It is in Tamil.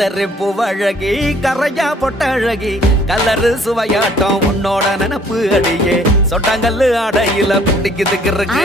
கத்தரி பூவழகி கரையா பொட்டழகி கலரு சுவையாட்டம் உன்னோட நினப்பு அடியே சொட்டாங்கல்லு அடையில பிடிக்குதுக்கு இருக்கு